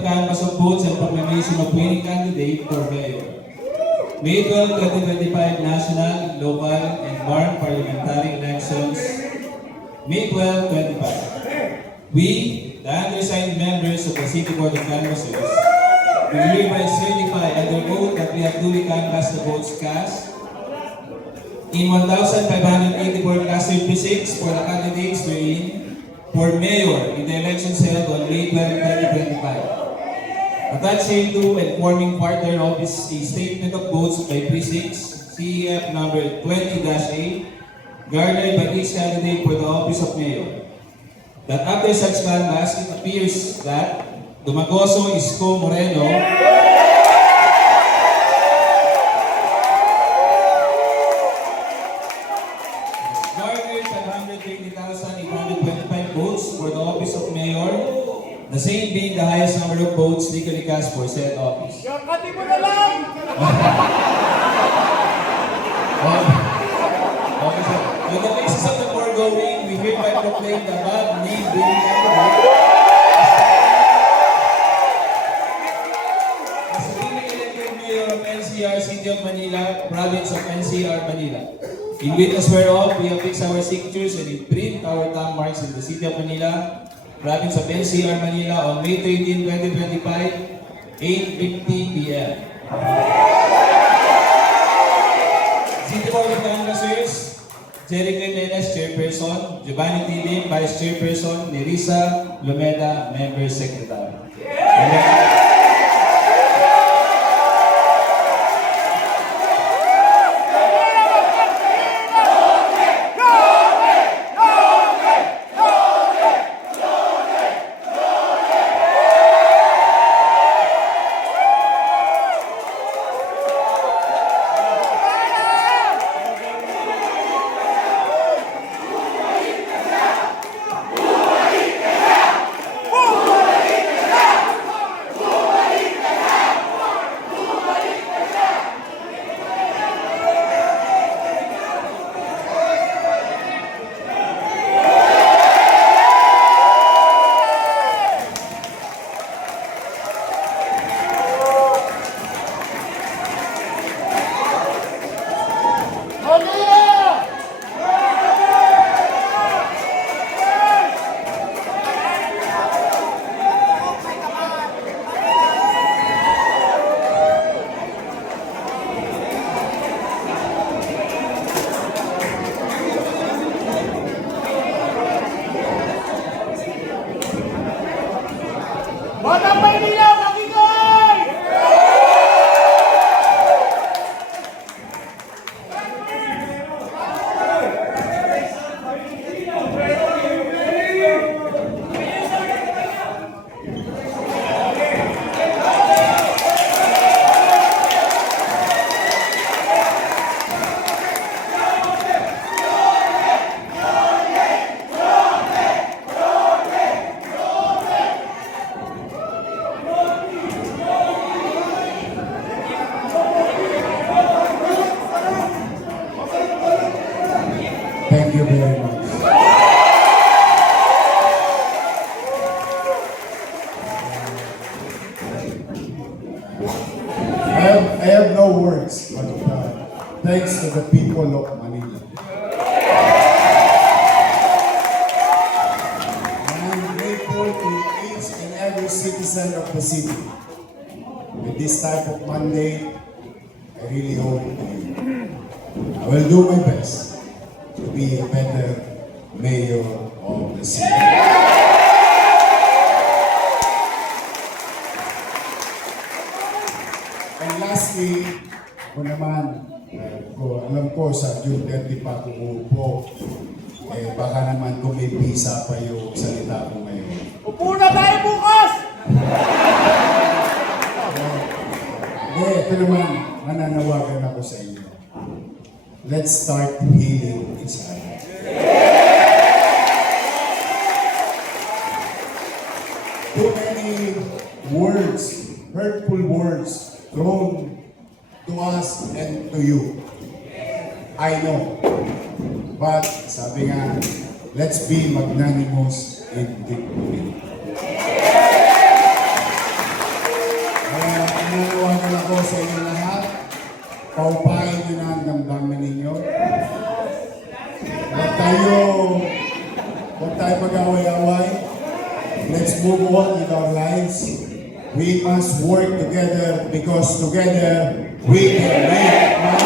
the canvas of votes and proclamation of winning candidate for mayor. May 12, 2025 national, local, and barn parliamentary elections. May 12, 25. We, the undersigned members of the City Board of Canvassers, we hereby certify under oath that we have duly canvassed the votes cast in 1,584 caster precincts for the candidates wherein for mayor in the elections held on May 12, 2025. Attached to and forming part thereof is a statement of votes by precincts, CEF number 20-8, garnered by each candidate for the office of mayor. That after such canvass, it appears that Dumagoso Isko Moreno garnered 520,825 votes for the office of mayor, the same being the highest number of votes legally cast for said office. Yakati mo na lang! Okay, sir. On the basis of the foregoing, we hereby proclaim the above named winning candidate as the duly elected mayor of NCR, City of Manila, Province of NCR, Manila. In witness whereof, we have fixed our signatures and imprint our thumb marks in the City of Manila, Province of NCR, Manila on May 13, 2025, 8:50 p.m. City Board of Canvassers, Jerry Jimenez, Chairperson, Giovanni Tilim, Vice Chairperson, Nerissa Lumeda, Member Secretary. Batang Maynila, makingay! Thank you very much. I have no words, but thanks to the people of Manila. I'm grateful to each and every citizen of the city. With this type of mandate, I really hope I will do my best to be a better mayor of the city. And lastly, kung naman, alam ko sa June 30 pa ako uupo, baka naman kung may visa pa yung salita ko ngayon. Upo na tayo bukas! Ito naman, mananawagan ako sa inyo. Let's start healing each other. Too many words, hurtful words, thrown to us and to you. I know. But sabi nga, let's be magnanimous in victory. sa inyo lahat. Paupain nyo na ang damdamin ninyo. Huwag tayo mag-away-away. Let's move on with our lives. We must work together because together we can make